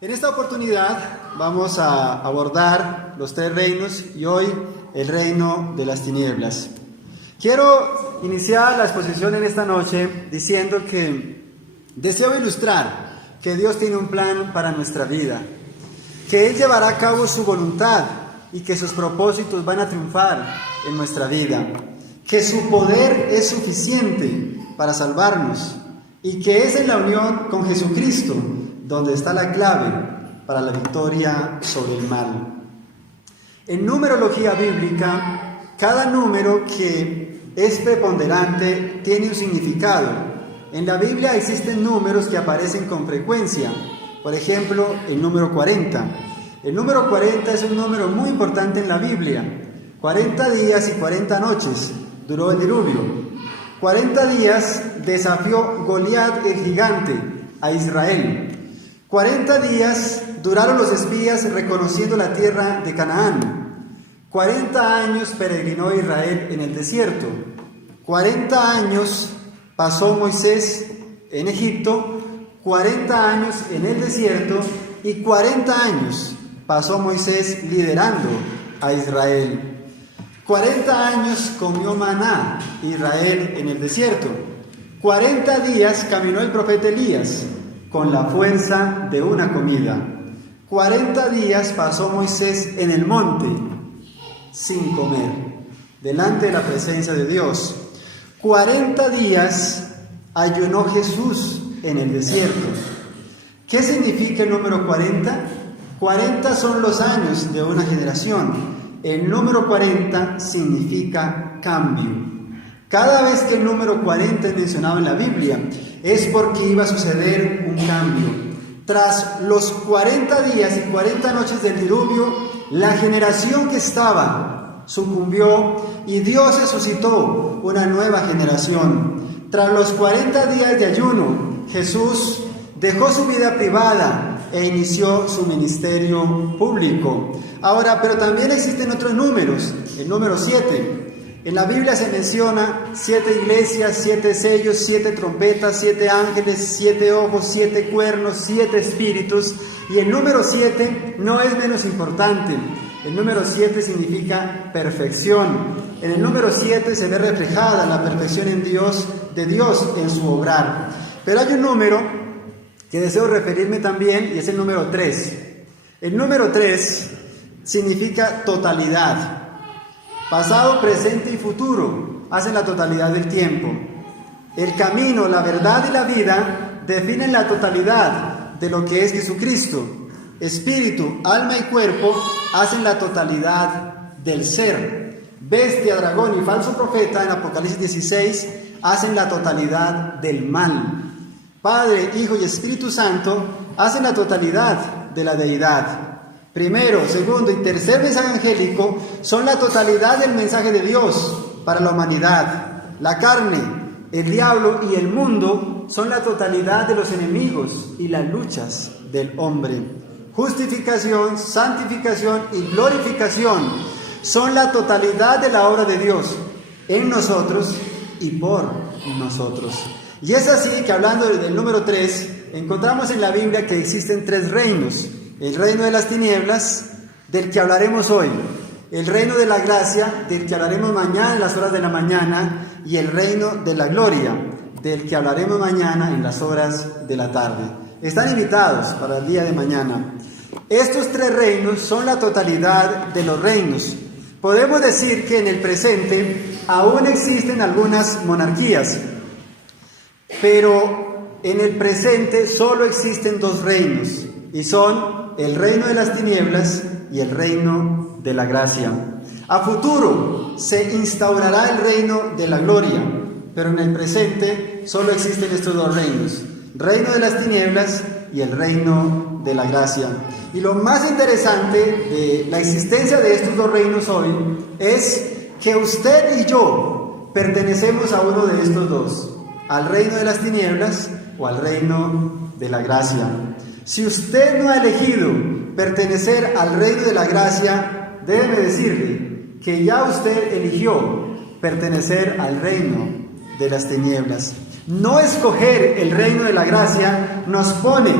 En esta oportunidad vamos a abordar los tres reinos y hoy el reino de las tinieblas. Quiero iniciar la exposición en esta noche diciendo que deseo ilustrar que Dios tiene un plan para nuestra vida, que Él llevará a cabo su voluntad y que sus propósitos van a triunfar en nuestra vida, que su poder es suficiente para salvarnos y que es en la unión con Jesucristo donde está la clave para la victoria sobre el mal. En numerología bíblica, cada número que es preponderante tiene un significado. En la Biblia existen números que aparecen con frecuencia. Por ejemplo, el número 40. El número 40 es un número muy importante en la Biblia. 40 días y 40 noches duró el diluvio. 40 días desafió Goliat el gigante a Israel. 40 días duraron los espías reconociendo la tierra de Canaán. 40 años peregrinó Israel en el desierto. 40 años pasó Moisés en Egipto, 40 años en el desierto y 40 años pasó Moisés liderando a Israel. 40 años comió maná Israel en el desierto. 40 días caminó el profeta Elías con la fuerza de una comida. 40 días pasó Moisés en el monte sin comer, delante de la presencia de Dios. 40 días ayunó Jesús en el desierto. ¿Qué significa el número 40? 40 son los años de una generación. El número 40 significa cambio. Cada vez que el número 40 es mencionado en la Biblia, es porque iba a suceder un cambio. Tras los 40 días y 40 noches del diluvio, la generación que estaba sucumbió y Dios resucitó una nueva generación. Tras los 40 días de ayuno, Jesús dejó su vida privada e inició su ministerio público. Ahora, pero también existen otros números, el número 7. En la Biblia se menciona 7 iglesias, 7 sellos, 7 trompetas, 7 ángeles, 7 ojos, 7 cuernos, 7 espíritus. Y el número 7 no es menos importante. El número 7 significa perfección. En el número 7 se ve reflejada la perfección en Dios, de Dios en su obrar. Pero hay un número que deseo referirme también y es el número 3. El número 3 significa totalidad. Pasado, presente y futuro hacen la totalidad del tiempo. El camino, la verdad y la vida definen la totalidad de lo que es Jesucristo. Espíritu, alma y cuerpo hacen la totalidad del ser. Bestia, dragón y falso profeta en Apocalipsis 16 hacen la totalidad del mal. Padre, Hijo y Espíritu Santo hacen la totalidad de la deidad. Primero, segundo y tercer mensaje angélico son la totalidad del mensaje de Dios para la humanidad. La carne, el diablo y el mundo son la totalidad de los enemigos y las luchas del hombre. Justificación, santificación y glorificación son la totalidad de la obra de Dios en nosotros y por nosotros. Y es así que hablando del número 3, encontramos en la Biblia que existen 3 reinos. El reino de las tinieblas, del que hablaremos hoy. El reino de la gracia, del que hablaremos mañana en las horas de la mañana. Y el reino de la gloria, del que hablaremos mañana en las horas de la tarde. Están invitados para el día de mañana. Estos 3 reinos son la totalidad de los reinos. Podemos decir que en el presente aún existen algunas monarquías, pero en el presente solo existen 2 reinos, y son el reino de las tinieblas y el reino de la gracia. A futuro se instaurará el reino de la gloria, pero en el presente solo existen estos 2 reinos, reino de las tinieblas y el reino de la gracia. Y lo más interesante de la existencia de estos 2 reinos hoy es que usted y yo pertenecemos a uno de estos 2, al reino de las tinieblas o al reino de la gracia. Si usted no ha elegido pertenecer al reino de la gracia, déjeme decirle que ya usted eligió pertenecer al reino de las tinieblas. No escoger el reino de la gracia nos pone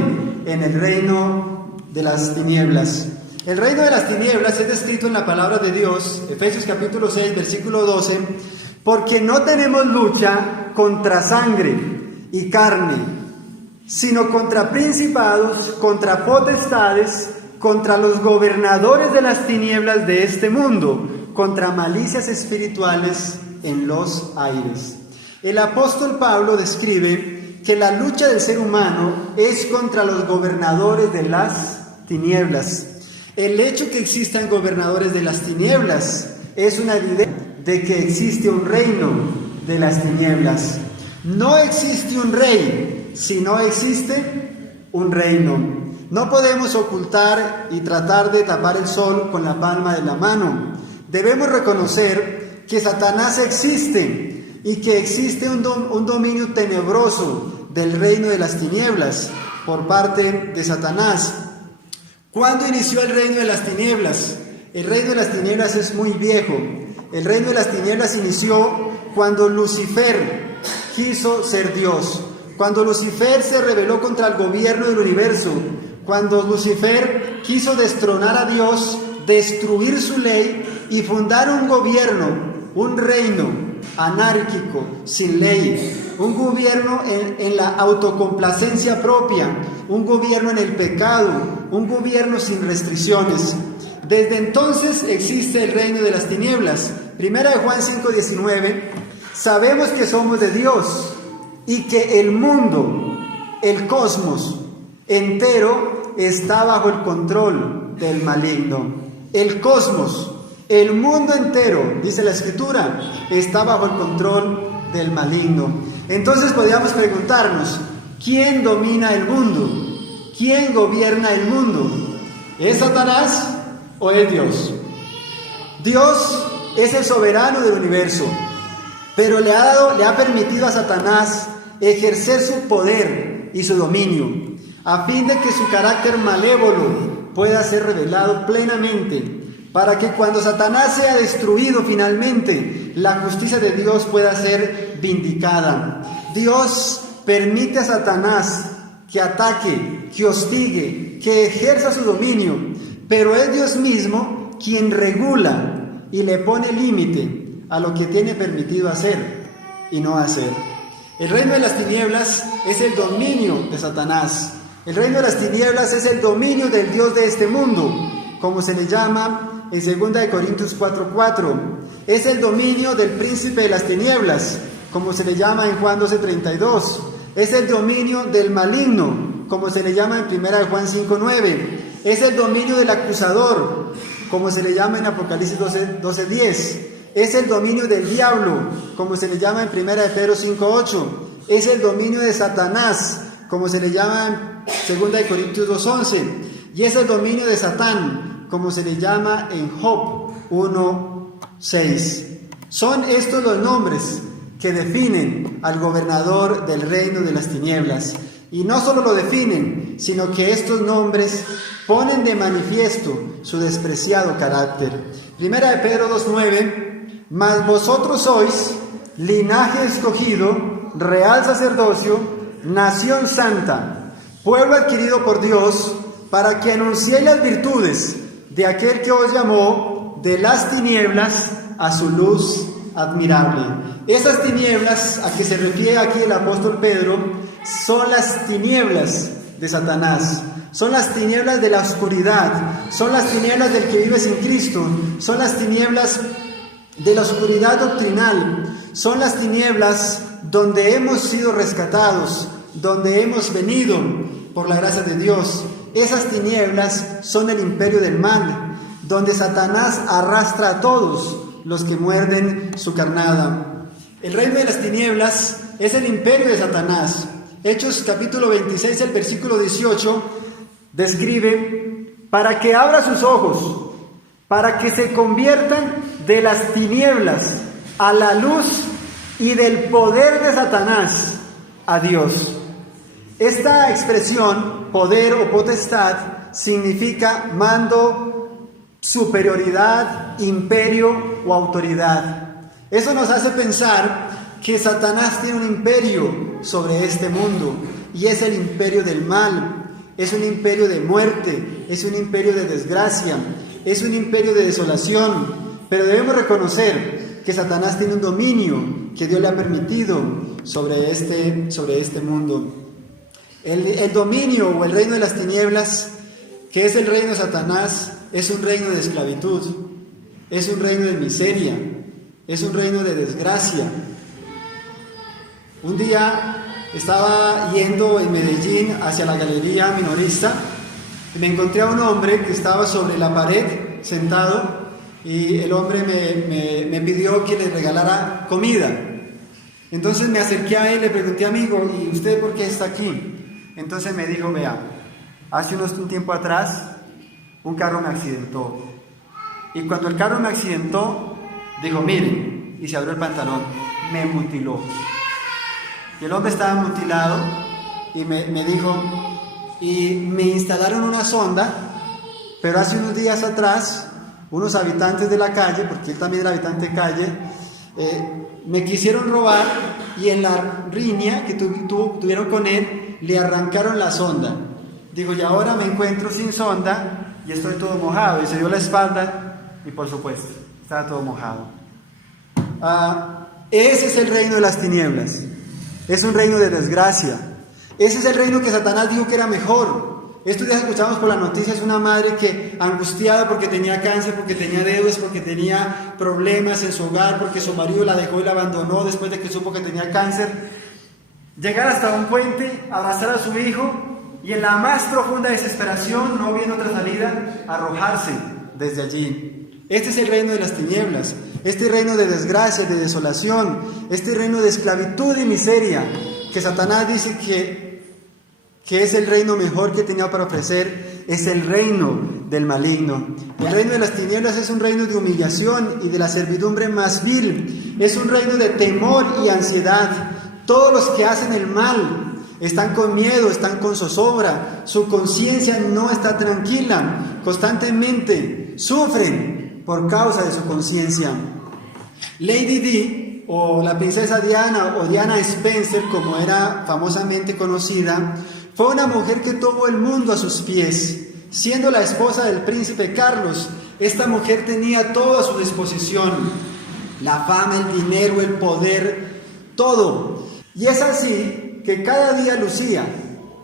en el reino de las tinieblas. El reino de las tinieblas es descrito en la palabra de Dios, Efesios capítulo 6, versículo 12, porque no tenemos lucha contra sangre y carne, sino contra principados, contra potestades, contra los gobernadores de las tinieblas de este mundo, contra malicias espirituales en los aires. El apóstol Pablo describe que la lucha del ser humano es contra los gobernadores de las tinieblas. El hecho que existan gobernadores de las tinieblas es una evidencia de que existe un reino de las tinieblas. No existe un rey si no existe un reino. No podemos ocultar y tratar de tapar el sol con la palma de la mano. Debemos reconocer que Satanás existe y que existe un dominio tenebroso del reino de las tinieblas por parte de Satanás. ¿Cuándo inició el reino de las tinieblas? El reino de las tinieblas es muy viejo. El reino de las tinieblas inició cuando Lucifer quiso ser Dios, cuando Lucifer se rebeló contra el gobierno del universo, cuando Lucifer quiso destronar a Dios, destruir su ley y fundar un gobierno, un reino anárquico, sin ley, un gobierno en la autocomplacencia propia, un gobierno en el pecado, un gobierno sin restricciones. Desde entonces existe el reino de las tinieblas. Primera de Juan 5:19, sabemos que somos de Dios y que el mundo, el cosmos entero está bajo el control del maligno. El cosmos, el mundo entero, dice la Escritura, está bajo el control del maligno. Entonces podríamos preguntarnos, ¿quién domina el mundo? ¿Quién gobierna el mundo? ¿Es Satanás o es Dios? Dios es el soberano del universo, pero le ha permitido a Satanás ejercer su poder y su dominio, a fin de que su carácter malévolo pueda ser revelado plenamente, para que cuando Satanás sea destruido finalmente, la justicia de Dios pueda ser vindicada. Dios permite a Satanás que ataque, que hostigue, que ejerza su dominio, pero es Dios mismo quien regula y le pone límite a lo que tiene permitido hacer y no hacer. El reino de las tinieblas es el dominio de Satanás. El reino de las tinieblas es el dominio del Dios de este mundo, como se le llama en 2 Corintios 4:4. Es el dominio del príncipe de las tinieblas, como se le llama en Juan 12:32. Es el dominio del maligno, como se le llama en 1 Juan 5:9. Es el dominio del acusador, como se le llama en Apocalipsis 12:10. Es el dominio del diablo, como se le llama en 1 Pedro 5:8. Es el dominio de Satanás, como se le llama en 2 Corintios 2:11. Y es el dominio de Satán, como se le llama en Job 1:6. Son estos los nombres que definen al gobernador del reino de las tinieblas. Y no solo lo definen, sino que estos nombres ponen de manifiesto su despreciado carácter. 1 de Pedro 2:9, mas vosotros sois linaje escogido, real sacerdocio, nación santa, pueblo adquirido por Dios, para que anunciéis las virtudes de aquel que os llamó de las tinieblas a su luz admirable. Esas tinieblas a que se refiere aquí el apóstol Pedro son las tinieblas de Satanás, son las tinieblas de la oscuridad, son las tinieblas del que vive sin Cristo, son las tinieblas de la oscuridad doctrinal, son las tinieblas donde hemos sido rescatados, donde hemos venido por la gracia de Dios. Esas tinieblas son el imperio del mal, donde Satanás arrastra a todos los que muerden su carnada. El reino de las tinieblas es el imperio de Satanás. Hechos capítulo 26, el versículo 18, describe: para que abra sus ojos, para que se conviertan de las tinieblas a la luz y del poder de Satanás a Dios. Esta expresión, poder o potestad, significa mando, superioridad, imperio o autoridad. Eso nos hace pensar que Satanás tiene un imperio sobre este mundo, y es el imperio del mal. es un imperio de muerte, es un imperio de desgracia, es un imperio de desolación. Pero debemos reconocer que Satanás tiene un dominio que Dios le ha permitido sobre este mundo. El dominio o el reino de las tinieblas, que es el reino de Satanás, es un reino de esclavitud, es un reino de miseria, es un reino de desgracia. Un día estaba yendo en Medellín hacia la galería minorista y me encontré a un hombre que estaba sobre la pared sentado, y el hombre me pidió que le regalara comida. Entonces me acerqué a él, le pregunté: amigo, ¿y usted por qué está aquí? Entonces me dijo: vea, hace un tiempo atrás un carro me accidentó, y cuando el carro me accidentó, dijo: miren, y se abrió el pantalón, me mutiló. Y el hombre estaba mutilado y me dijo: y me instalaron una sonda, pero hace unos días atrás unos habitantes de la calle, porque él también era habitante de calle, me quisieron robar, y en la riña que tuvieron con él, le arrancaron la sonda. Digo: y ahora me encuentro sin sonda y estoy todo mojado. Y se dio la espalda y, por supuesto, estaba todo mojado. Ese es el reino de las tinieblas. Es un reino de desgracia. Ese es el reino que Satanás dijo que era mejor. Estos días escuchamos por las noticias una madre que, angustiada porque tenía cáncer, porque tenía deudas, porque tenía problemas en su hogar, porque su marido la dejó y la abandonó después de que supo que tenía cáncer, llegar hasta un puente, abrazar a su hijo y, en la más profunda desesperación, no viendo otra salida, arrojarse desde allí. Este es el reino de las tinieblas, este reino de desgracia, de desolación, este reino de esclavitud y miseria, que Satanás dice que es el reino mejor que tenía para ofrecer, es el reino del maligno. El reino de las tinieblas es un reino de humillación y de la servidumbre más vil, es un reino de temor y ansiedad. Todos los que hacen el mal están con miedo, están con zozobra, su conciencia no está tranquila, constantemente sufren por causa de su conciencia. Lady Di, o la princesa Diana, o Diana Spencer, como era famosamente conocida, fue una mujer que tuvo el mundo a sus pies. Siendo la esposa del príncipe Carlos, esta mujer tenía todo a su disposición: la fama, el dinero, el poder, todo. Y es así que cada día lucía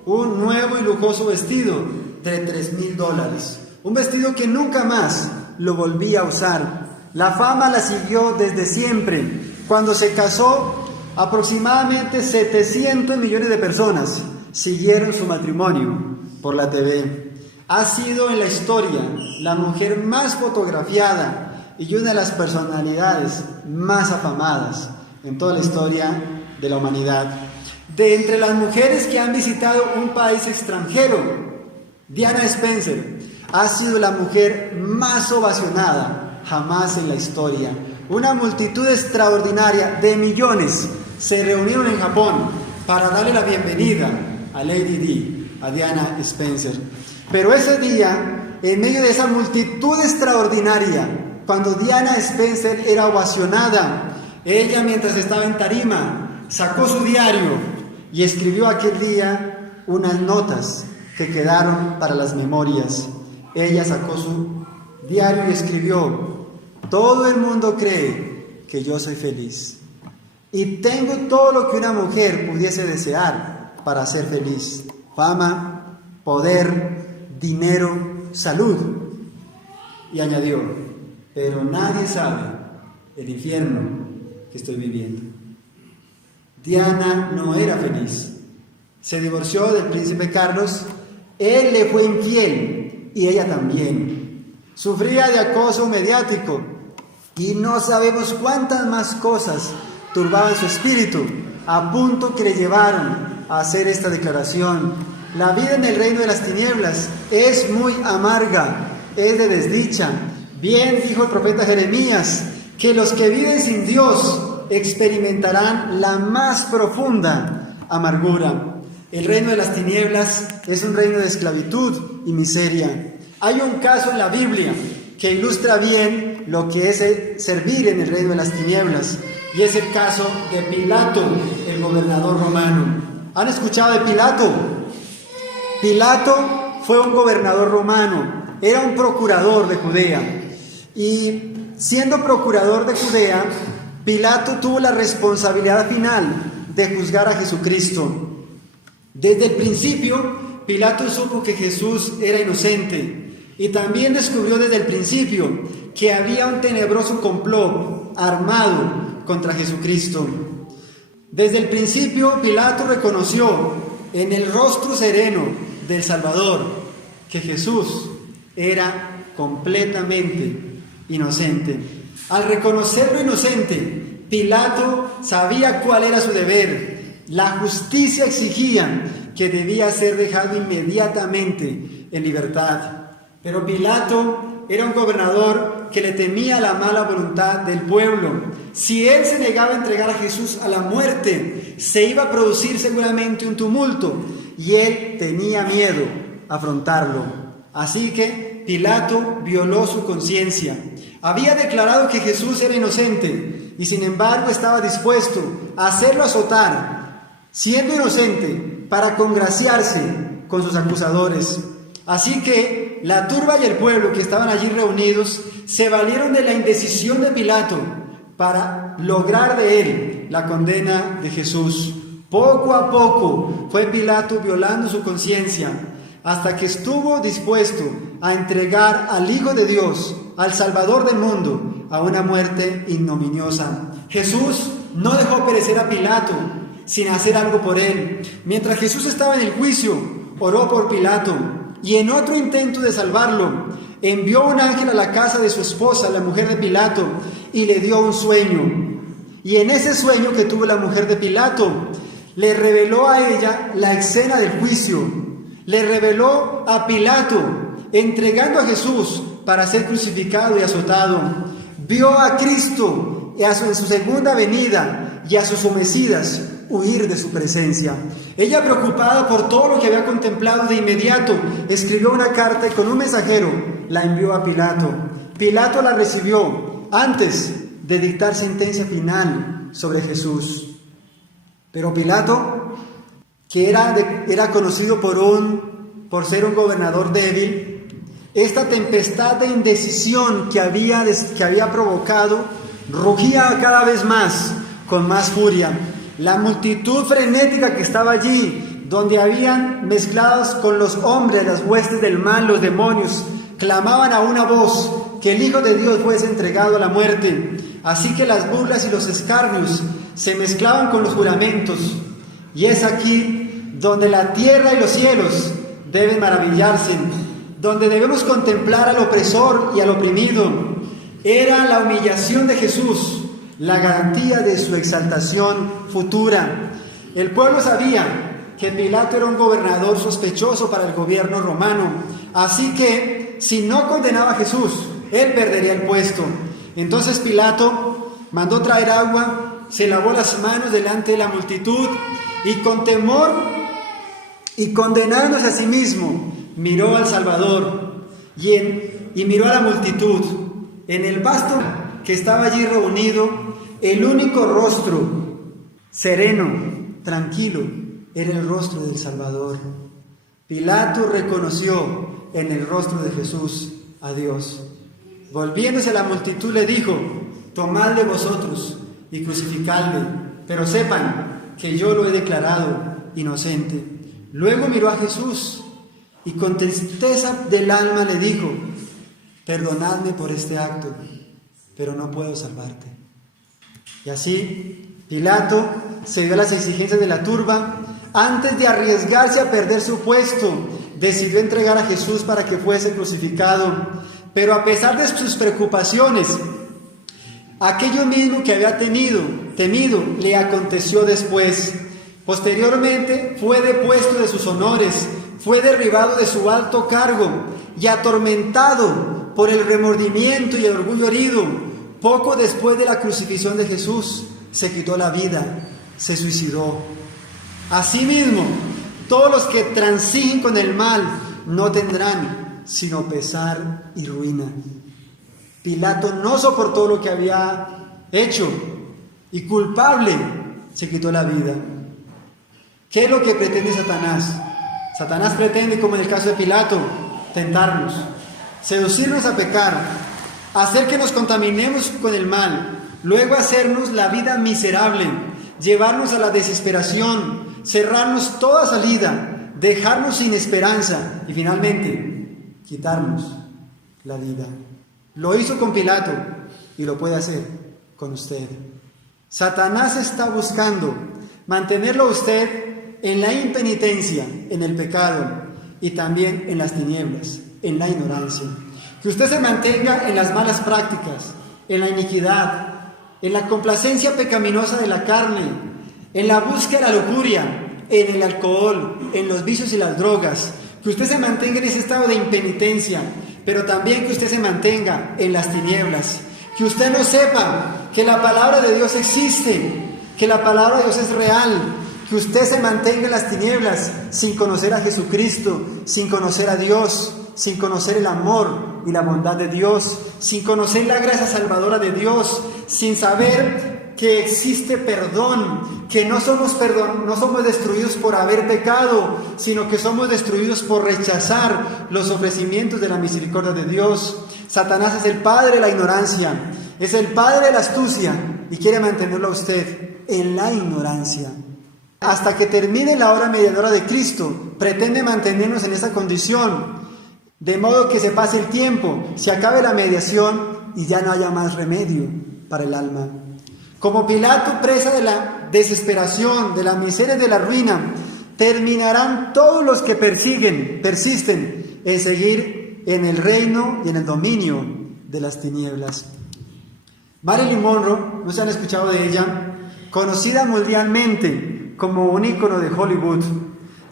un nuevo y lujoso vestido de $3,000, un vestido que nunca más lo volvía a usar. La fama la siguió desde siempre. Cuando se casó, aproximadamente 700 millones de personas siguieron su matrimonio por la TV. Ha sido en la historia la mujer más fotografiada y una de las personalidades más afamadas en toda la historia de la humanidad. De entre las mujeres que han visitado un país extranjero, Diana Spencer ha sido la mujer más ovacionada jamás en la historia. Una multitud extraordinaria de millones se reunieron en Japón para darle la bienvenida a Lady Di, a Diana Spencer. Pero ese día, en medio de esa multitud extraordinaria, cuando Diana Spencer era ovacionada, ella, mientras estaba en tarima, sacó su diario y escribió aquel día unas notas que quedaron para las memorias. Ella sacó su diario y escribió: todo el mundo cree que yo soy feliz y tengo todo lo que una mujer pudiese desear para ser feliz: fama, poder, dinero, salud. Y añadió: pero nadie sabe el infierno que estoy viviendo. Diana no era feliz. Se divorció del príncipe Carlos, él le fue infiel y ella también. Sufría de acoso mediático y no sabemos cuántas más cosas turbaban su espíritu, a punto que le llevaron a hacer esta declaración: la vida en el reino de las tinieblas es muy amarga, es de desdicha. Bien dijo el profeta Jeremías, que los que viven sin Dios experimentarán la más profunda amargura. El reino de las tinieblas es un reino de esclavitud y miseria. Hay un caso en la Biblia que ilustra bien lo que es servir en el reino de las tinieblas, y es el caso de Pilato, el gobernador romano. ¿Han escuchado de Pilato? Pilato fue un gobernador romano, era un procurador de Judea. Y siendo procurador de Judea, Pilato tuvo la responsabilidad final de juzgar a Jesucristo. Desde el principio, Pilato supo que Jesús era inocente y también descubrió desde el principio que había un tenebroso complot armado contra Jesucristo. Desde el principio, Pilato reconoció en el rostro sereno del Salvador que Jesús era completamente inocente. Al reconocerlo inocente, Pilato sabía cuál era su deber. La justicia exigía que debía ser dejado inmediatamente en libertad. Pero Pilato era un gobernador que le temía la mala voluntad del pueblo. Si él se negaba a entregar a Jesús a la muerte, se iba a producir seguramente un tumulto y él tenía miedo a afrontarlo. Así que Pilato violó su conciencia. Había declarado que Jesús era inocente y sin embargo estaba dispuesto a hacerlo azotar, siendo inocente, para congraciarse con sus acusadores. Así que la turba y el pueblo que estaban allí reunidos se valieron de la indecisión de Pilato para lograr de él la condena de Jesús. Poco a poco fue Pilato violando su conciencia hasta que estuvo dispuesto a entregar al Hijo de Dios, al Salvador del mundo, a una muerte ignominiosa. Jesús no dejó perecer a Pilato sin hacer algo por él. Mientras Jesús estaba en el juicio, oró por Pilato y en otro intento de salvarlo, envió un ángel a la casa de su esposa, la mujer de Pilato, y le dio un sueño. Y en ese sueño que tuvo la mujer de Pilato, le reveló a ella la escena del juicio. Le reveló a Pilato entregando a Jesús para ser crucificado y azotado. Vio a Cristo en su segunda venida y a sus homicidas huir de su presencia. Ella, preocupada por todo lo que había contemplado, de inmediato escribió una carta y con un mensajero la envió a Pilato. Pilato la recibió antes de dictar sentencia final sobre Jesús. Pero Pilato, que era conocido por ser un gobernador débil, esta tempestad de indecisión que había provocado, rugía cada vez más, con más furia. La multitud frenética que estaba allí, donde habían mezclados con los hombres las huestes del mal, los demonios, clamaban a una voz que el Hijo de Dios fuese entregado a la muerte. Así que las burlas y los escarnios se mezclaban con los juramentos. Y es aquí donde la tierra y los cielos deben maravillarse, donde debemos contemplar al opresor y al oprimido. Era la humillación de Jesús la garantía de su exaltación futura. El pueblo sabía que Pilato era un gobernador sospechoso para el gobierno romano, así que si no condenaba a Jesús, él perdería el puesto. Entonces Pilato mandó traer agua, se lavó las manos delante de la multitud y con temor y condenándose a sí mismo, miró al Salvador y miró a la multitud. En el vasto que estaba allí reunido, el único rostro sereno, tranquilo, era el rostro del Salvador. Pilato reconoció en el rostro de Jesús a Dios. Volviéndose a la multitud le dijo: tomadle vosotros y crucificadle, pero sepan que yo lo he declarado inocente. Luego miró a Jesús y con tristeza del alma le dijo: perdonadme por este acto, pero no puedo salvarte. Y así Pilato cedió a las exigencias de la turba. Antes de arriesgarse a perder su puesto, decidió entregar a Jesús para que fuese crucificado. Pero a pesar de sus preocupaciones, aquello mismo que había temido, le aconteció después. Posteriormente fue depuesto de sus honores, fue derribado de su alto cargo y atormentado por el remordimiento y el orgullo herido. Poco después de la crucifixión de Jesús, se quitó la vida, se suicidó. Asimismo, todos los que transigen con el mal no tendrán sino pesar y ruina. Pilato no soportó lo que había hecho y culpable se quitó la vida. ¿Qué es lo que pretende Satanás? Satanás pretende, como en el caso de Pilato, tentarnos, seducirnos a pecar, hacer que nos contaminemos con el mal, luego hacernos la vida miserable, llevarnos a la desesperación, cerrarnos toda salida, dejarnos sin esperanza y finalmente quitarnos la vida. Lo hizo con Pilato y lo puede hacer con usted. Satanás está buscando mantenerlo a usted en la impenitencia, en el pecado y también en las tinieblas, en la ignorancia. Que usted se mantenga en las malas prácticas, en la iniquidad, en la complacencia pecaminosa de la carne, en la búsqueda de la lujuria, en el alcohol, en los vicios y las drogas. Que usted se mantenga en ese estado de impenitencia, pero también que usted se mantenga en las tinieblas. Que usted no sepa que la palabra de Dios existe, que la palabra de Dios es real. Que usted se mantenga en las tinieblas sin conocer a Jesucristo, sin conocer a Dios, sin conocer el amor y la bondad de Dios, sin conocer la gracia salvadora de Dios, sin saber que existe perdón, que no somos destruidos por haber pecado, sino que somos destruidos por rechazar los ofrecimientos de la misericordia de Dios. Satanás es el padre de la ignorancia, es el padre de la astucia y quiere mantenerlo a usted en la ignorancia. Hasta que termine la hora mediadora de Cristo, pretende mantenernos en esa condición, de modo que se pase el tiempo, se acabe la mediación y ya no haya más remedio para el alma. Como Pilato, presa de la desesperación, de la miseria y de la ruina, terminarán todos los que persisten en seguir en el reino y en el dominio de las tinieblas. Marilyn Monroe, ¿no se han escuchado de ella? Conocida mundialmente como un ícono de Hollywood.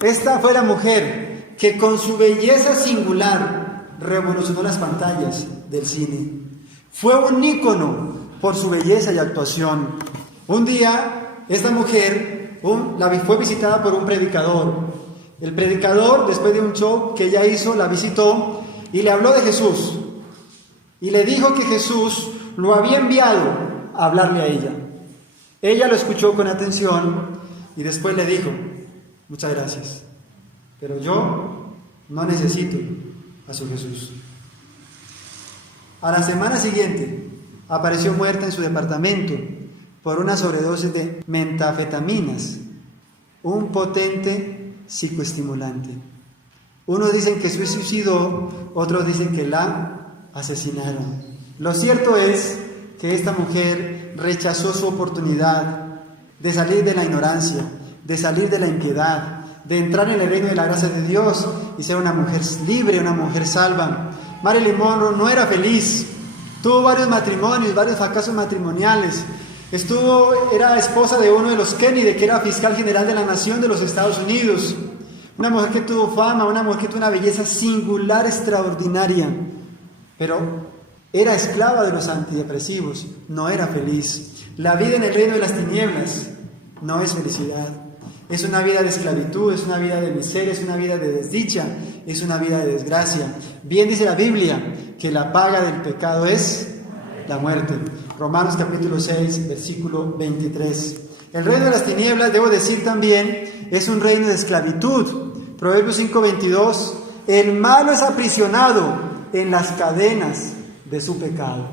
Esta fue la mujer que con su belleza singular revolucionó las pantallas del cine. Fue un ícono por su belleza y actuación. Un día, esta mujer fue visitada por un predicador. El predicador, después de un show que ella hizo, la visitó y le habló de Jesús. Y le dijo que Jesús lo había enviado a hablarle a ella. Ella lo escuchó con atención y después le dijo: muchas gracias, pero yo no necesito a su Jesús. A la semana siguiente apareció muerta en su departamento por una sobredosis de metanfetaminas, un potente psicoestimulante. Unos dicen que se suicidó, otros dicen que la asesinaron. Lo cierto es que esta mujer rechazó su oportunidad de salir de la ignorancia, de salir de la impiedad, de entrar en el reino de la gracia de Dios y ser una mujer libre, una mujer salva. Marilyn Monroe no era feliz, tuvo varios matrimonios, varios fracasos matrimoniales. Era esposa de uno de los Kennedy, que era fiscal general de la nación de los Estados Unidos. Una mujer que tuvo fama, una mujer que tuvo una belleza singular, extraordinaria. Pero era esclava de los antidepresivos, no era feliz. La vida en el reino de las tinieblas no es felicidad. Es una vida de esclavitud, es una vida de miseria, es una vida de desdicha, es una vida de desgracia. Bien dice la Biblia que la paga del pecado es la muerte. Romanos capítulo 6, versículo 23. El reino de las tinieblas, debo decir también, es un reino de esclavitud. Proverbios 5:22, el malo es aprisionado en las cadenas de su pecado.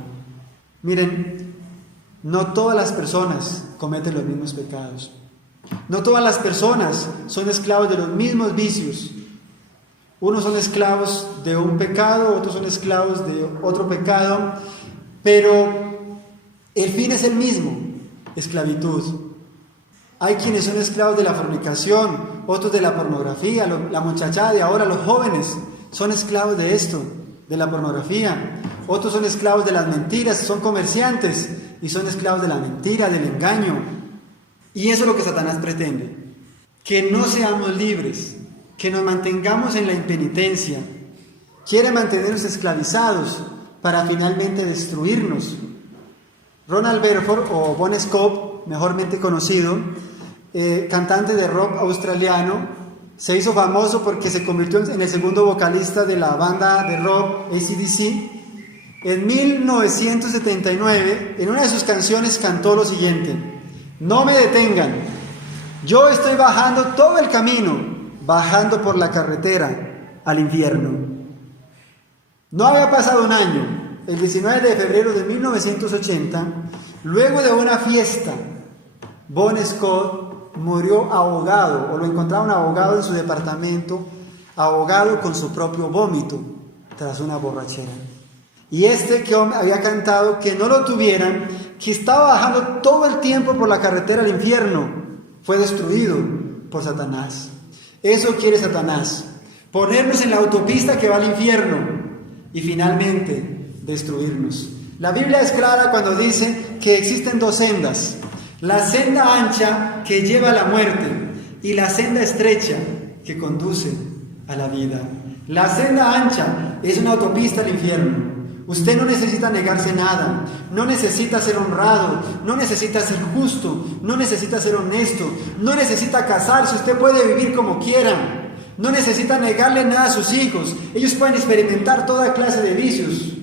Miren, no todas las personas cometen los mismos pecados. No todas las personas son esclavos de los mismos vicios. Unos son esclavos de un pecado, otros son esclavos de otro pecado, pero el fin es el mismo, esclavitud. Hay quienes son esclavos de la fornicación, otros de la pornografía. La muchachada de ahora, los jóvenes, son esclavos de esto, de la pornografía. Otros son esclavos de las mentiras, son comerciantes y son esclavos de la mentira, del engaño. Y eso es lo que Satanás pretende, que no seamos libres, que nos mantengamos en la impenitencia. Quiere mantenernos esclavizados para finalmente destruirnos. Ronald Belfort, o Bon Scott, mejormente conocido, cantante de rock australiano, se hizo famoso porque se convirtió en el segundo vocalista de la banda de rock AC/DC. En 1979, en una de sus canciones cantó lo siguiente: no me detengan, yo estoy bajando todo el camino, bajando por la carretera al infierno. No había pasado un año. El 19 de febrero de 1980, luego de una fiesta, Bon Scott murió ahogado, o lo encontraron ahogado en su departamento, ahogado con su propio vómito, tras una borrachera. Y que había cantado que no lo tuvieran, que estaba bajando todo el tiempo por la carretera al infierno, fue destruido por Satanás. Eso quiere Satanás, ponernos en la autopista que va al infierno y finalmente destruirnos. La Biblia es clara cuando dice que existen dos sendas: la senda ancha que lleva a la muerte y la senda estrecha que conduce a la vida. La senda ancha es una autopista al infierno. Usted no necesita negarse nada, no necesita ser honrado, no necesita ser justo, no necesita ser honesto, no necesita casarse, usted puede vivir como quiera, no necesita negarle nada a sus hijos, ellos pueden experimentar toda clase de vicios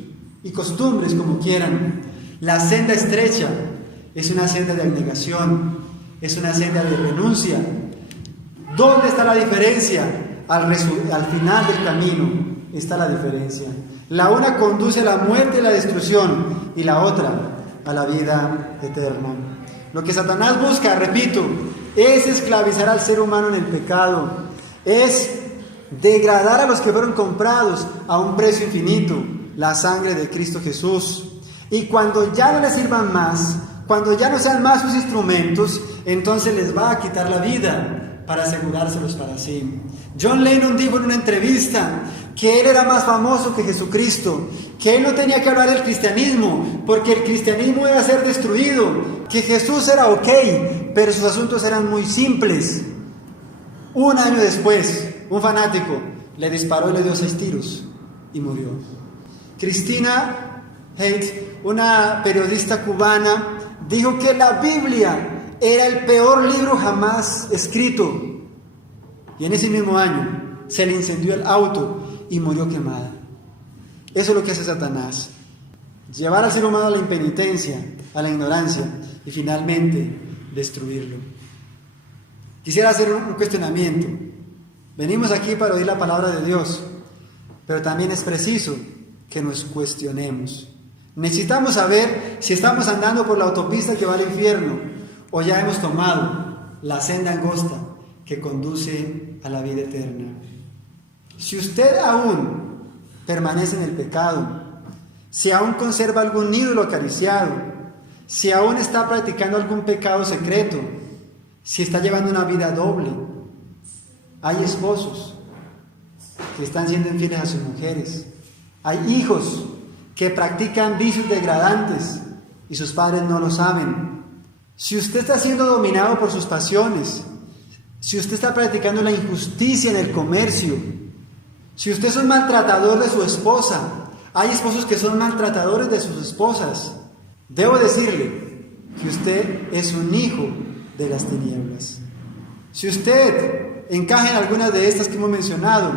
y costumbres como quieran. La senda estrecha es una senda de abnegación, es una senda de renuncia. ¿Dónde está la diferencia? Al final del camino está la diferencia. La una conduce a la muerte y la destrucción, y la otra a la vida eterna. Lo que Satanás busca, repito, es esclavizar al ser humano en el pecado, es degradar a los que fueron comprados a un precio infinito, la sangre de Cristo Jesús. Y cuando ya no les sirvan más, cuando ya no sean más sus instrumentos, entonces les va a quitar la vida para asegurárselos para sí. John Lennon dijo en una entrevista que él era más famoso que Jesucristo, que él no tenía que hablar del cristianismo, porque el cristianismo iba a ser destruido, que Jesús era ok, pero sus asuntos eran muy simples. Un año después, un fanático le disparó y le dio 6 tiros y murió. Christina Haidt, una periodista cubana, dijo que la Biblia era el peor libro jamás escrito. Y en ese mismo año se le incendió el auto y murió quemada. Eso es lo que hace Satanás: llevar al ser humano a la impenitencia, a la ignorancia y finalmente destruirlo. Quisiera hacer un cuestionamiento. Venimos aquí para oír la palabra de Dios, pero también es preciso que nos cuestionemos. Necesitamos saber si estamos andando por la autopista que va al infierno o ya hemos tomado la senda angosta que conduce a la vida eterna. Si usted aún permanece en el pecado, si aún conserva algún ídolo acariciado, si aún está practicando algún pecado secreto, si está llevando una vida doble, hay esposos que están siendo infieles a sus mujeres, hay hijos que practican vicios degradantes y sus padres no lo saben. Si usted está siendo dominado por sus pasiones, si usted está practicando la injusticia en el comercio, si usted es un maltratador de su esposa, hay esposos que son maltratadores de sus esposas, debo decirle que usted es un hijo de las tinieblas. Si usted encaja en alguna de estas que hemos mencionado,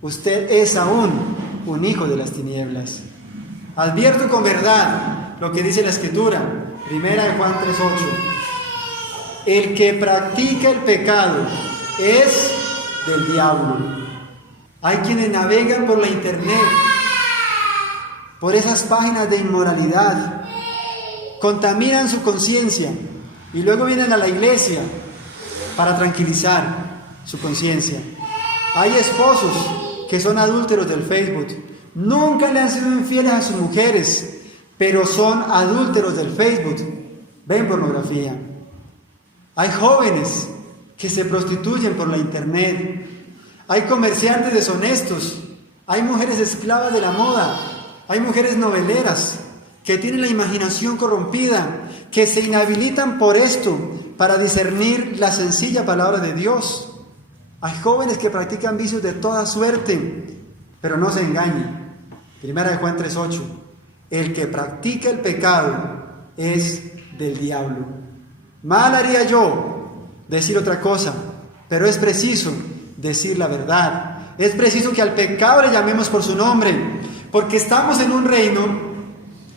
usted es aún un hijo de las tinieblas. Advierto con verdad lo que dice la Escritura, 1 Juan 3:8. El que practica el pecado es del diablo. Hay quienes navegan por la internet, por esas páginas de inmoralidad, contaminan su conciencia y luego vienen a la iglesia para tranquilizar su conciencia. Hay esposos que son adúlteros del Facebook, nunca le han sido infieles a sus mujeres, pero son adúlteros del Facebook, ven pornografía. Hay jóvenes que se prostituyen por la internet, hay comerciantes deshonestos, hay mujeres esclavas de la moda, hay mujeres noveleras que tienen la imaginación corrompida, que se inhabilitan por esto para discernir la sencilla palabra de Dios. Hay jóvenes que practican vicios de toda suerte, pero no se engañen. 1 Juan 3:8. El que practica el pecado es del diablo. Mal haría yo decir otra cosa, pero es preciso decir la verdad. Es preciso que al pecado le llamemos por su nombre, porque estamos en un reino,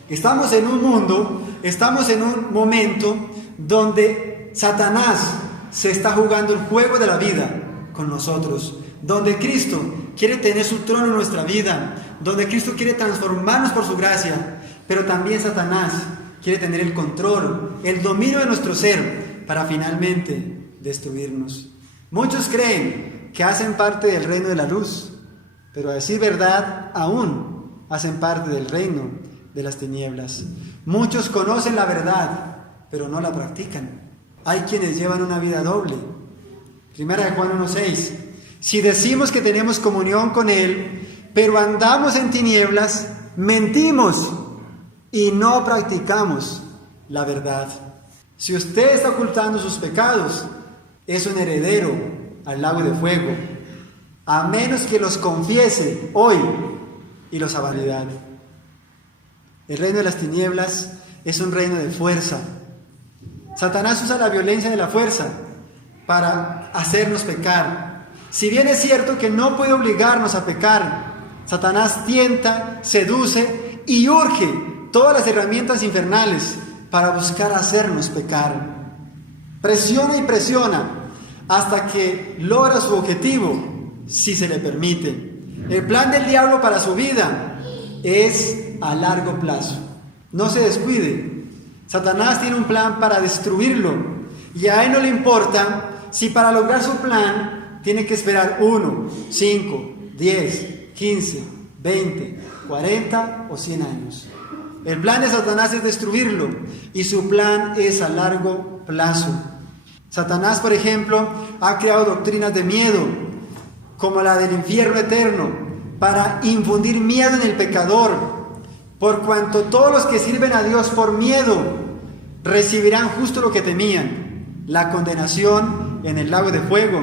estamos en un mundo, estamos en un momento donde Satanás se está jugando el juego de la vida con nosotros, donde Cristo quiere tener su trono en nuestra vida, donde Cristo quiere transformarnos por su gracia, pero también Satanás quiere tener el control, el dominio de nuestro ser para finalmente destruirnos. Muchos creen que hacen parte del reino de la luz, pero a decir verdad, aún hacen parte del reino de las tinieblas. Muchos conocen la verdad, pero no la practican. Hay quienes llevan una vida doble. Primera de Juan 1:6. Si decimos que tenemos comunión con Él, pero andamos en tinieblas, mentimos y no practicamos la verdad. Si usted está ocultando sus pecados, es un heredero al lago de fuego, a menos que los confiese hoy y los haga vanidad. El reino de las tinieblas es un reino de fuerza. Satanás usa la violencia de la fuerza para hacernos pecar. Si bien es cierto que no puede obligarnos a pecar, Satanás tienta, seduce y urge todas las herramientas infernales para buscar hacernos pecar. Presiona y presiona hasta que logra su objetivo, si se le permite. El plan del diablo para su vida es a largo plazo. No se descuide. Satanás tiene un plan para destruirlo y a él no le importa si para lograr su plan tiene que esperar 1, 5, 10, 15, 20, 40 o 100 años. El plan de Satanás es destruirlo y su plan es a largo plazo. Satanás, por ejemplo, ha creado doctrinas de miedo, como la del infierno eterno, para infundir miedo en el pecador, por cuanto todos los que sirven a Dios por miedo recibirán justo lo que temían, la condenación en el lago de fuego.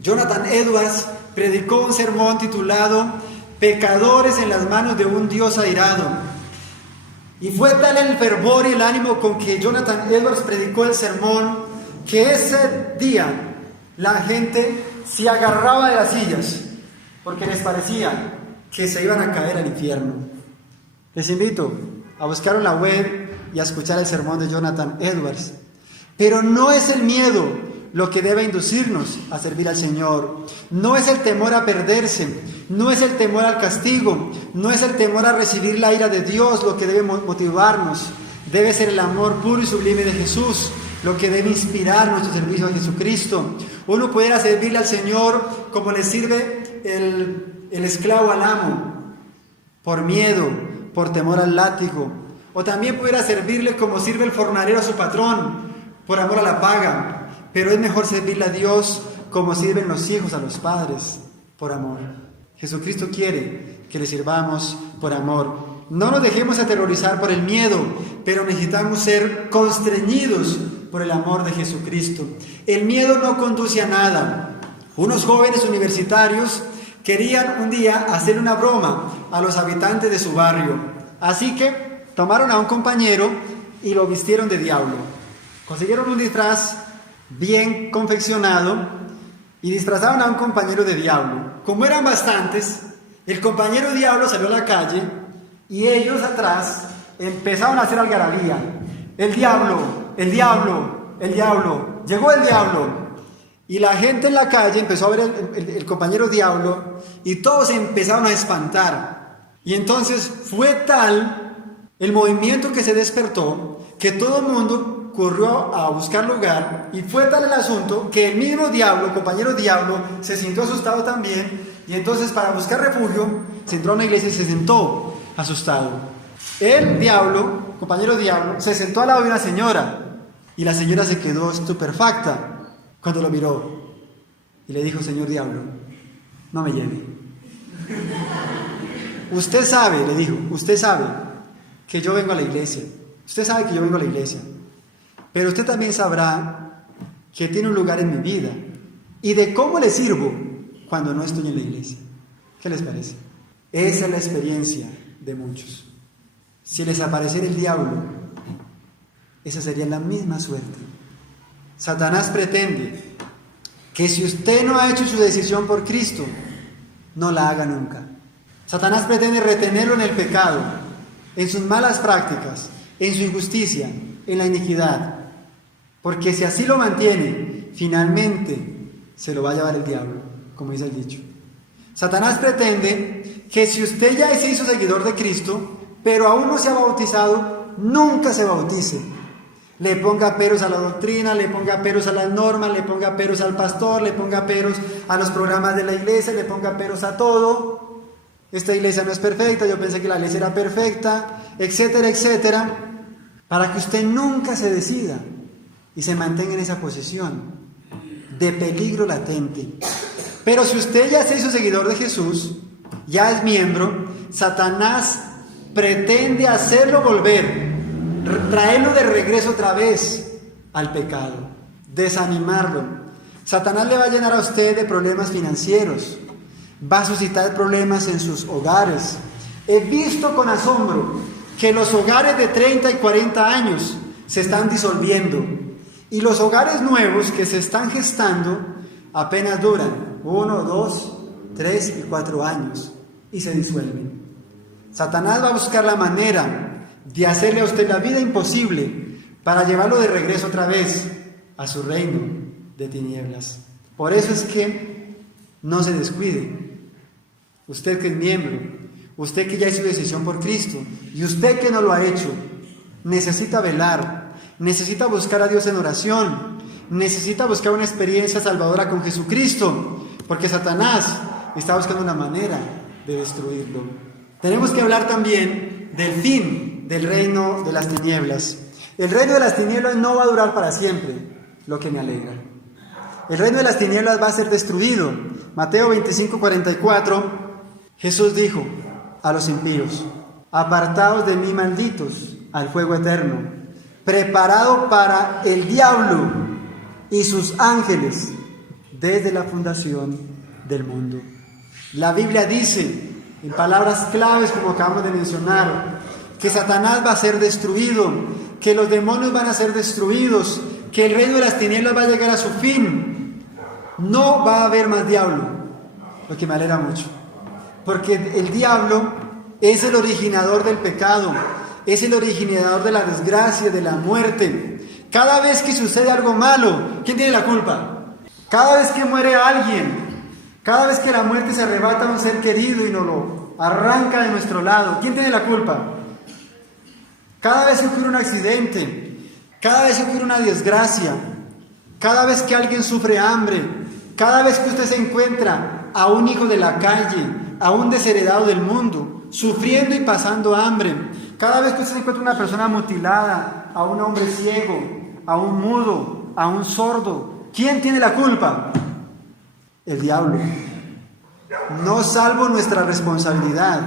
Jonathan Edwards predicó un sermón titulado Pecadores en las manos de un Dios airado. Y fue tal el fervor y el ánimo con que Jonathan Edwards predicó el sermón, que ese día la gente se agarraba de las sillas, porque les parecía que se iban a caer al infierno. Les invito a buscar en la web y a escuchar el sermón de Jonathan Edwards. Pero no es el miedo lo que debe inducirnos a servir al Señor. No es el temor a perderse, no es el temor al castigo, no es el temor a recibir la ira de Dios lo que debe motivarnos. Debe ser el amor puro y sublime de Jesús lo que debe inspirar nuestro servicio a Jesucristo. Uno pudiera servirle al Señor como le sirve el esclavo al amo, por miedo, por temor al látigo. O también pudiera servirle como sirve el jornalero a su patrón, por amor a la paga. Pero es mejor servirle a Dios como sirven los hijos a los padres, por amor. Jesucristo quiere que le sirvamos por amor. No nos dejemos aterrorizar por el miedo, pero necesitamos ser constreñidos por el amor de Jesucristo. El miedo no conduce a nada. Unos jóvenes universitarios querían un día hacer una broma a los habitantes de su barrio. Así que tomaron a un compañero y lo vistieron de diablo. Consiguieron un disfraz bien confeccionado y disfrazaron a un compañero de diablo. Como eran bastantes, el compañero diablo salió a la calle y ellos atrás empezaron a hacer algarabía. El diablo, el diablo, el diablo, llegó el diablo. Y la gente en la calle empezó a ver el compañero diablo y todos se empezaron a espantar. Y entonces fue tal el movimiento que se despertó que todo el mundo corrió a buscar lugar, y fue tal el asunto que el mismo diablo, el compañero diablo, se sintió asustado también, y entonces para buscar refugio se entró a una iglesia y se sentó asustado. El diablo, compañero diablo, se sentó al lado de una señora y la señora se quedó estupefacta cuando lo miró y le dijo: señor diablo, no me lleve. Usted sabe, le dijo, usted sabe que yo vengo a la iglesia, usted sabe que yo vengo a la iglesia, pero usted también sabrá que tiene un lugar en mi vida y de cómo le sirvo cuando no estoy en la iglesia. ¿Qué les parece? Esa es la experiencia de muchos. Si les apareciera el diablo, esa sería la misma suerte. Satanás pretende que si usted no ha hecho su decisión por Cristo, no la haga nunca. Satanás pretende retenerlo en el pecado, en sus malas prácticas, en su injusticia, en la iniquidad. Porque si así lo mantiene, finalmente se lo va a llevar el diablo, como dice el dicho. Satanás pretende que si usted ya se hizo seguidor de Cristo, pero aún no se ha bautizado, nunca se bautice. Le ponga peros a la doctrina, le ponga peros a las normas, le ponga peros al pastor, le ponga peros a los programas de la iglesia, le ponga peros a todo. Esta iglesia no es perfecta, yo pensé que la iglesia era perfecta, etcétera, etcétera, para que usted nunca se decida y se mantenga en esa posición de peligro latente. Pero si usted ya se hizo seguidor de Jesús, ya es miembro, Satanás pretende hacerlo volver, traerlo de regreso otra vez al pecado, desanimarlo. Satanás le va a llenar a usted de problemas financieros, va a suscitar problemas en sus hogares. He visto con asombro que los hogares de 30 y 40 años se están disolviendo y los hogares nuevos que se están gestando apenas duran 1, 2, 3 y 4 años y se disuelven. Satanás va a buscar la manera de hacerle a usted la vida imposible para llevarlo de regreso otra vez a su reino de tinieblas. Por eso es que no se descuide. Usted que es miembro, usted que ya hizo decisión por Cristo y usted que no lo ha hecho, necesita velar, necesita buscar a Dios en oración, necesita buscar una experiencia salvadora con Jesucristo, porque Satanás está buscando una manera de destruirlo. Tenemos que hablar también del fin del reino de las tinieblas. El reino de las tinieblas no va a durar para siempre, lo que me alegra. El reino de las tinieblas va a ser destruido. Mateo 25:44, Jesús dijo a los impíos: apartaos de mí, malditos, al fuego eterno, preparado para el diablo y sus ángeles desde la fundación del mundo. La Biblia dice, en palabras claves como acabamos de mencionar, que Satanás va a ser destruido, que los demonios van a ser destruidos, que el reino de las tinieblas va a llegar a su fin. No va a haber más diablo, lo que me alegra mucho, porque el diablo es el originador del pecado, es el originador de la desgracia, de la muerte. Cada vez que sucede algo malo, ¿quién tiene la culpa? Cada vez que muere alguien, cada vez que la muerte se arrebata a un ser querido y nos lo arranca de nuestro lado, ¿quién tiene la culpa? Cada vez que ocurre un accidente, cada vez que ocurre una desgracia, cada vez que alguien sufre hambre, cada vez que usted se encuentra a un hijo de la calle, a un desheredado del mundo, sufriendo y pasando hambre, cada vez que usted se encuentra una persona mutilada, a un hombre ciego, a un mudo, a un sordo, ¿quién tiene la culpa? El diablo. No salvo nuestra responsabilidad,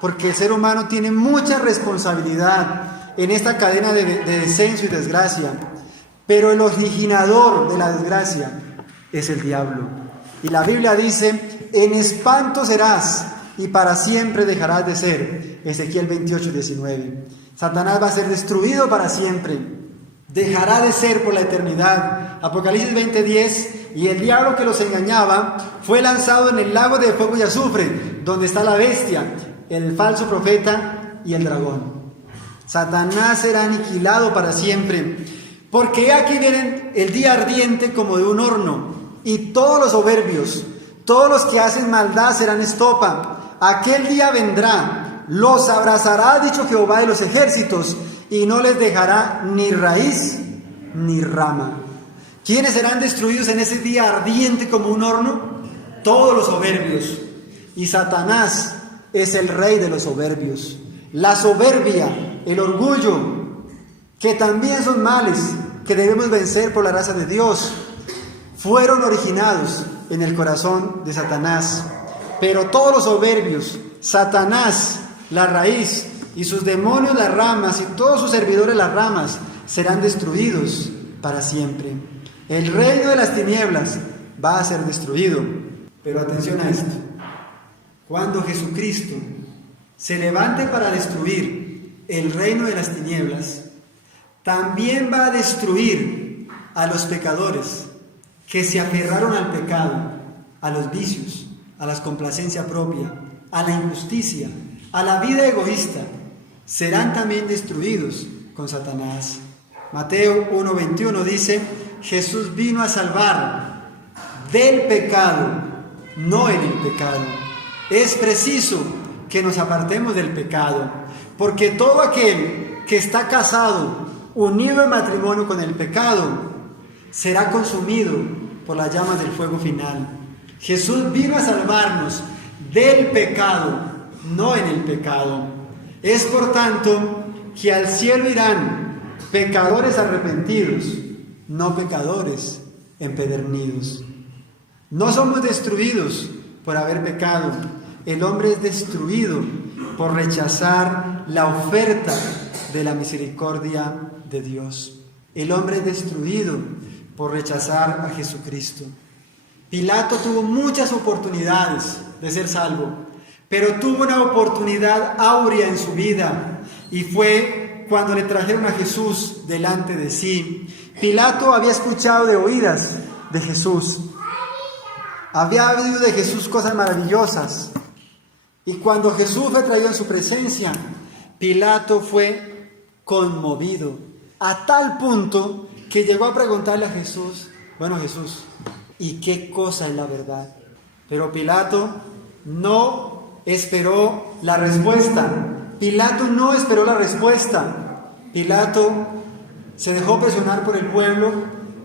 porque el ser humano tiene mucha responsabilidad en esta cadena de descenso y desgracia, pero el originador de la desgracia es el diablo. Y la Biblia dice: en espanto serás y para siempre dejarás de ser. Ezequiel 28:19. Satanás va a ser destruido para siempre, dejará de ser por la eternidad. Apocalipsis 20:10. Y el diablo que los engañaba fue lanzado en el lago de fuego y azufre, donde está la bestia, el falso profeta y el dragón. Satanás será aniquilado para siempre, porque aquí viene el día ardiente como de un horno, y todos los soberbios, todos los que hacen maldad serán estopa. Aquel día vendrá, los abrazará, ha dicho Jehová de los ejércitos, y no les dejará ni raíz ni rama. ¿Quiénes serán destruidos en ese día ardiente como un horno? Todos los soberbios. Y Satanás es el rey de los soberbios. La soberbia, el orgullo, que también son males que debemos vencer por la gracia de Dios, fueron originados en el corazón de Satanás. Pero todos los soberbios, Satanás, la raíz, y sus demonios, las ramas, y todos sus servidores, las ramas, serán destruidos para siempre. El reino de las tinieblas va a ser destruido. Pero atención a esto: cuando Jesucristo se levante para destruir el reino de las tinieblas, también va a destruir a los pecadores que se aferraron al pecado, a los vicios, a la complacencia propia, a la injusticia, a la vida egoísta. Serán también destruidos con Satanás. Mateo 1:21 dice: Jesús vino a salvar del pecado, no en el pecado. Es preciso que nos apartemos del pecado, porque todo aquel que está casado, unido en matrimonio con el pecado, será consumido por las llamas del fuego final. Jesús vino a salvarnos del pecado, no en el pecado. Es por tanto que al cielo irán pecadores arrepentidos, no pecadores empedernidos. No somos destruidos por haber pecado. El hombre es destruido por rechazar la oferta de la misericordia de Dios. El hombre es destruido por rechazar a Jesucristo. Pilato tuvo muchas oportunidades de ser salvo, pero tuvo una oportunidad áurea en su vida, y fue cuando le trajeron a Jesús delante de sí. Pilato había escuchado de oídas de Jesús, había oído de Jesús cosas maravillosas, y cuando Jesús fue traído en su presencia, Pilato fue conmovido, a tal punto que llegó a preguntarle a Jesús: bueno, Jesús, ¿y qué cosa es la verdad? Pero Pilato no esperó la respuesta. Pilato no esperó la respuesta. Pilato se dejó presionar por el pueblo,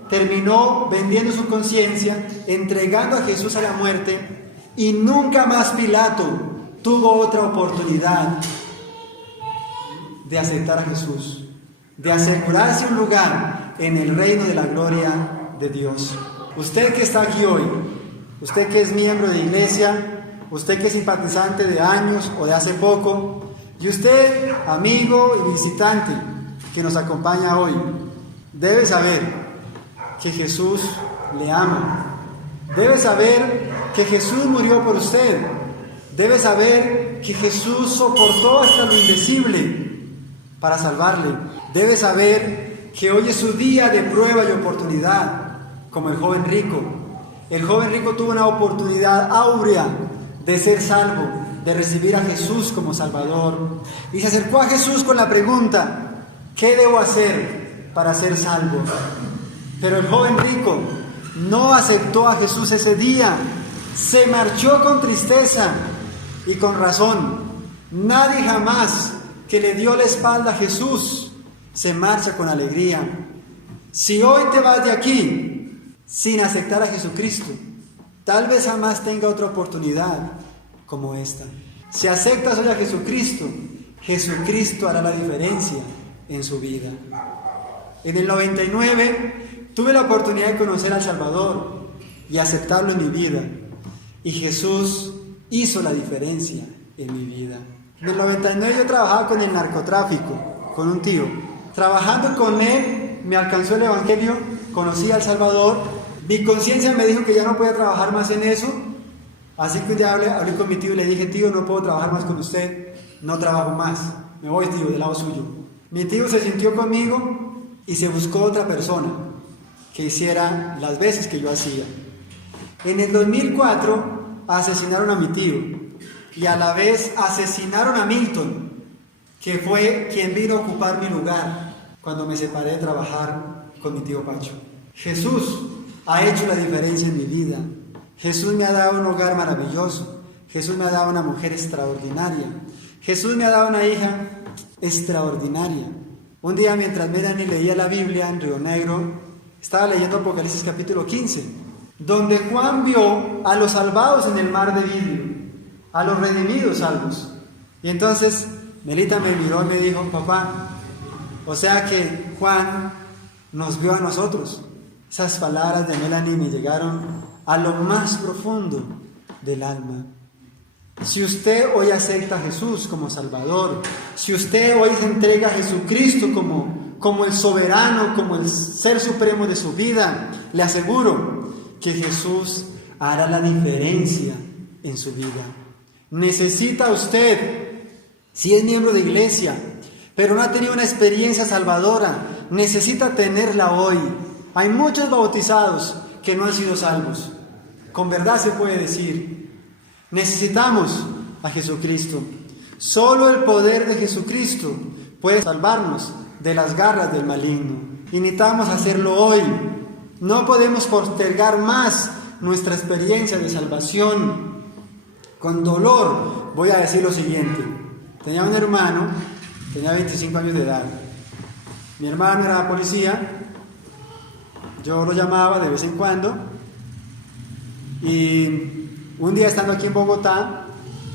terminó vendiendo su conciencia, entregando a Jesús a la muerte, y nunca más Pilato tuvo otra oportunidad de aceptar a Jesús, de asegurarse un lugar en el reino de la gloria de Dios. Usted que está aquí hoy, usted que es miembro de iglesia, usted que es simpatizante de años o de hace poco, y usted, amigo y visitante que nos acompaña hoy, debe saber que Jesús le ama. Debe saber que Jesús murió por usted. Debe saber que Jesús soportó hasta lo indecible para salvarle. Debe saber que hoy es su día de prueba y oportunidad, como el joven rico. El joven rico tuvo una oportunidad áurea de ser salvo, de recibir a Jesús como Salvador. Y se acercó a Jesús con la pregunta: ¿qué debo hacer para ser salvo? Pero el joven rico no aceptó a Jesús ese día. Se marchó con tristeza y con razón. Nadie jamás que le dio la espalda a Jesús se marcha con alegría. Si hoy te vas de aquí sin aceptar a Jesucristo, tal vez jamás tenga otra oportunidad como esta. Si aceptas hoy a Jesucristo, Jesucristo hará la diferencia en su vida. En el 99 tuve la oportunidad de conocer al Salvador y aceptarlo en mi vida, y Jesús hizo la diferencia en mi vida. En el 99 yo trabajaba con el narcotráfico, con un tío. Trabajando con él me alcanzó el Evangelio, conocí al Salvador. Mi conciencia me dijo que ya no podía trabajar más en eso, así que un día hablé con mi tío y le dije: tío, no puedo trabajar más con usted, no trabajo más, me voy, tío, del lado suyo. Mi tío se sintió conmigo y se buscó otra persona que hiciera las veces que yo hacía. En el 2004 asesinaron a mi tío, y a la vez asesinaron a Milton, que fue quien vino a ocupar mi lugar cuando me separé de trabajar con mi tío Pacho. Jesús ha hecho la diferencia en mi vida. Jesús me ha dado un hogar maravilloso. Jesús me ha dado una mujer extraordinaria. Jesús me ha dado una hija extraordinaria. Un día, mientras Melanie leía la Biblia en Río Negro, estaba leyendo Apocalipsis capítulo 15, donde Juan vio a los salvados en el mar de vidrio, a los redimidos salvos. Y entonces Melita me miró y me dijo: papá, o sea que Juan nos vio a nosotros. Esas palabras de Melanie me llegaron a lo más profundo del alma. Si usted hoy acepta a Jesús como Salvador, si usted hoy se entrega a Jesucristo como el soberano, como el ser supremo de su vida, le aseguro que Jesús hará la diferencia en su vida. Necesita usted, si es miembro de iglesia, pero no ha tenido una experiencia salvadora, necesita tenerla hoy. Hay muchos bautizados que no han sido salvos. Con verdad se puede decir. Necesitamos a Jesucristo. Solo el poder de Jesucristo puede salvarnos de las garras del maligno. Y necesitamos hacerlo hoy. No podemos postergar más nuestra experiencia de salvación. Con dolor voy a decir lo siguiente. Tenía un hermano, tenía 25 años de edad. Mi hermano era policía, yo lo llamaba de vez en cuando, y un día estando aquí en Bogotá,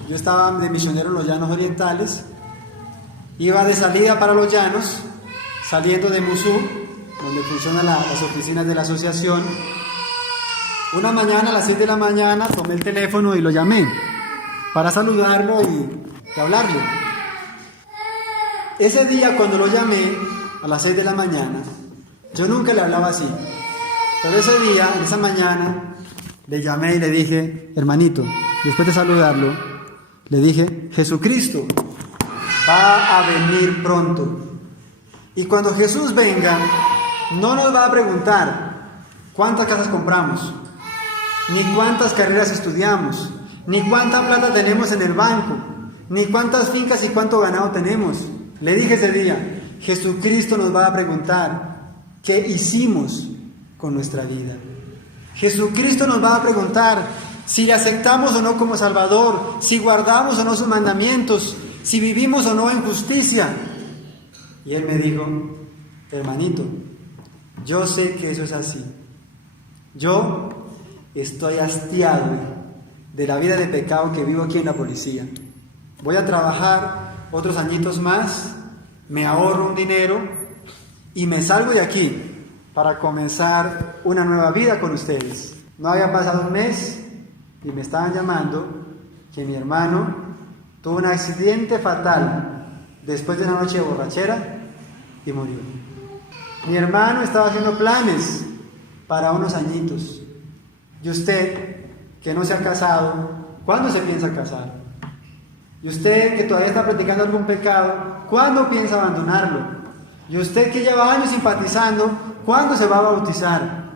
yo estaba de misionero en los Llanos Orientales, iba de salida para los Llanos, saliendo de Musú, donde funcionan las oficinas de la asociación. Una mañana, a las 6 de la mañana, tomé el teléfono y lo llamé para saludarlo y hablarle. Ese día, cuando lo llamé, a las 6 de la mañana, yo nunca le hablaba así, pero ese día, en esa mañana, le llamé y le dije: hermanito, después de saludarlo, le dije: Jesucristo va a venir pronto. Y cuando Jesús venga, no nos va a preguntar cuántas casas compramos, ni cuántas carreras estudiamos, ni cuánta plata tenemos en el banco, ni cuántas fincas y cuánto ganado tenemos. Le dije ese día: Jesucristo nos va a preguntar qué hicimos con nuestra vida. Jesucristo nos va a preguntar si le aceptamos o no como Salvador, si guardamos o no sus mandamientos, si vivimos o no en justicia. Y él me dijo: hermanito, yo sé que eso es así. Yo estoy hastiado de la vida de pecado que vivo aquí en la policía. Voy a trabajar otros añitos más, me ahorro un dinero y me salgo de aquí para comenzar una nueva vida con ustedes. No había pasado un mes y me estaban llamando que mi hermano tuvo un accidente fatal después de una noche de borrachera y murió. Mi hermano estaba haciendo planes para unos añitos. Y usted, que no se ha casado, ¿cuándo se piensa casar? Y usted, que todavía está practicando algún pecado, ¿cuándo piensa abandonarlo? Y usted, que lleva años simpatizando, ¿cuándo se va a bautizar?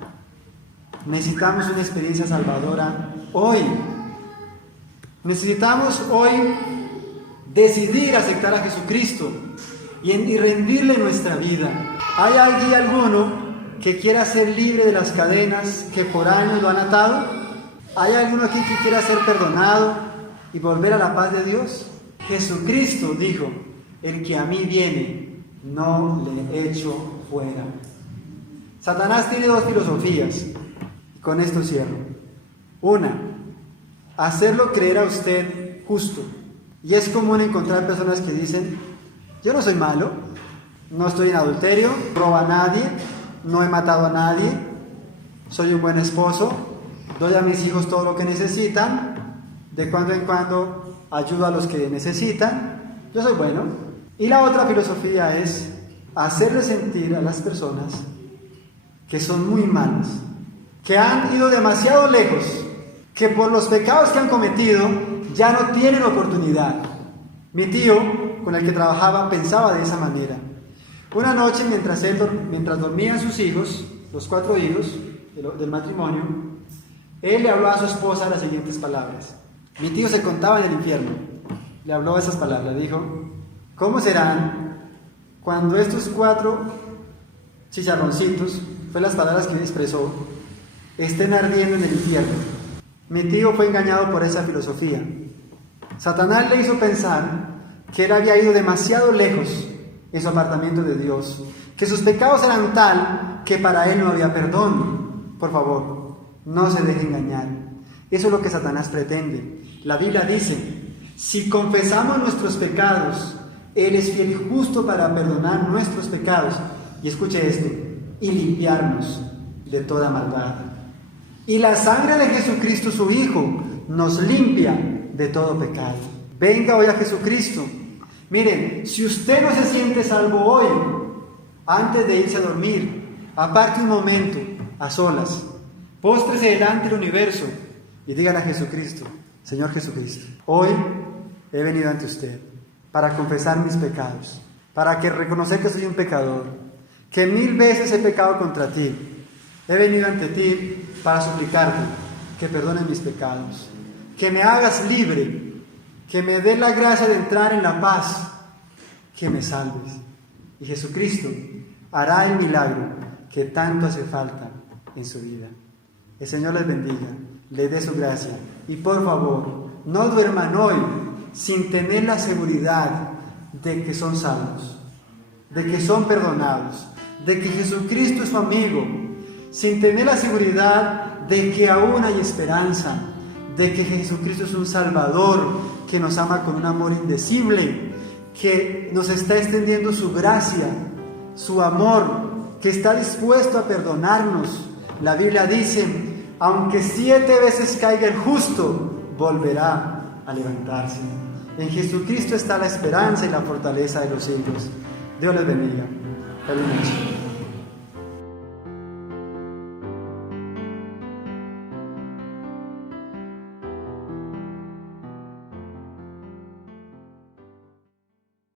Necesitamos una experiencia salvadora hoy. Necesitamos hoy decidir aceptar a Jesucristo y rendirle nuestra vida. ¿Hay aquí alguno que quiera ser libre de las cadenas que por años lo han atado? ¿Hay alguno aquí que quiera ser perdonado y volver a la paz de Dios? Jesucristo dijo: el que a mí viene, no le echo fuera. Satanás tiene dos filosofías, y con esto cierro. Una, hacerlo creer a usted justo. Y es común encontrar personas que dicen: yo no soy malo, no estoy en adulterio, no robo a nadie, no he matado a nadie, soy un buen esposo, doy a mis hijos todo lo que necesitan, de cuando en cuando ayudo a los que necesitan, yo soy bueno. Y la otra filosofía es hacerle sentir a las personas que son muy malas, que han ido demasiado lejos, que por los pecados que han cometido ya no tienen oportunidad. Mi tío, con el que trabajaba, pensaba de esa manera. Una noche, mientras dormían sus hijos, los 4 hijos del matrimonio, él le habló a su esposa las siguientes palabras. Mi tío se contaba en el infierno. Le habló esas palabras. Le dijo: ¿cómo serán cuando estos 4 chicharroncitos, fue las palabras que él expresó, estén ardiendo en el infierno? Mi tío fue engañado por esa filosofía. Satanás le hizo pensar que él había ido demasiado lejos en su apartamiento de Dios, que sus pecados eran tal que para él no había perdón. Por favor, no se deje engañar. Eso es lo que Satanás pretende. La Biblia dice: si confesamos nuestros pecados, Él es fiel y justo para perdonar nuestros pecados. Y escuche esto: y limpiarnos de toda maldad. Y la sangre de Jesucristo, su Hijo, nos limpia de todo pecado. Venga hoy a Jesucristo. Miren, si usted no se siente salvo hoy, antes de irse a dormir, aparte un momento, a solas, póstrese delante del universo y dígale a Jesucristo: Señor Jesucristo, hoy he venido ante usted para confesar mis pecados, para reconocer que soy un pecador, que 1000 veces he pecado contra ti. He venido ante ti para suplicarte que perdones mis pecados, que me hagas libre, que me dé la gracia de entrar en la paz, que me salves. Y Jesucristo hará el milagro que tanto hace falta en su vida. El Señor les bendiga, les dé su gracia. Y por favor, no duerman hoy sin tener la seguridad de que son salvos, de que son perdonados, de que Jesucristo es su amigo, sin tener la seguridad de que aún hay esperanza, de que Jesucristo es un Salvador que nos ama con un amor indecible, que nos está extendiendo su gracia, su amor, que está dispuesto a perdonarnos. La Biblia dice, aunque 7 veces caiga el justo, volverá a levantarse. En Jesucristo está la esperanza y la fortaleza de los siglos. Dios les bendiga. Feliz noche.